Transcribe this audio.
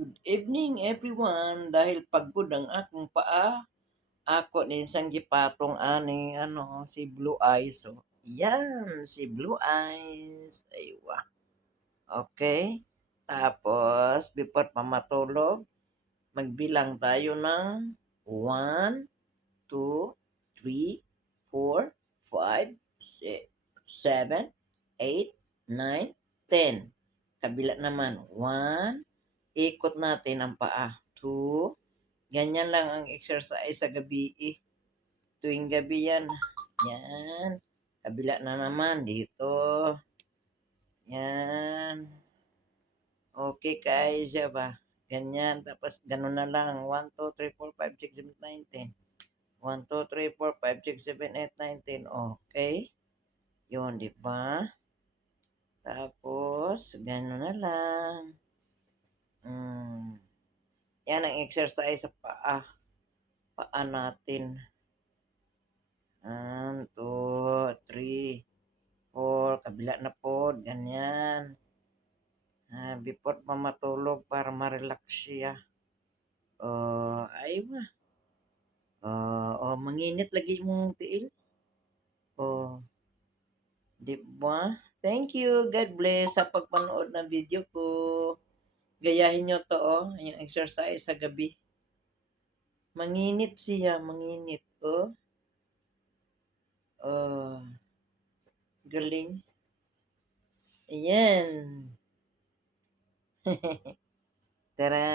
Good evening everyone. Dahil pagod ang akong paa, ako ni isang gipatong ani si Blue Eyes. So, yan si Blue Eyes. Aywa. Okay. Tapos before pa matulog, magbilang tayo ng 1, 2, 3, 4, 5, 6, 7, 8, 9, 10. Kabila naman, 1, ikot natin ang paa. 2, ganyan lang ang exercise sa gabi. Tuwing gabi yan. Yan. Kabila na naman, dito. Yan. Okay, kaya siya ba? Ganyan. Tapos, ganun na lang. 1, 2, 3, 4, 5, 6, 7, 8, 9, 10. 1, 2, 3, 4, 5, 6, 7, 8, 9, 10. Okay. Yun, di ba? Tapos, ganun na lang. Yan ang exercise sa paa. Paa natin. 1, 2, 3, 4. Kabila na po. Ganyan. Before pa matulog para ma-relax siya. Ay ba? Manginit lagi mong tiil. Di ba? Thank you. God bless sa pagpanood ng video ko. Gayahin nyo to, yung exercise sa gabi. Manginit siya, manginit. Oh, galing. Ayan. Tara.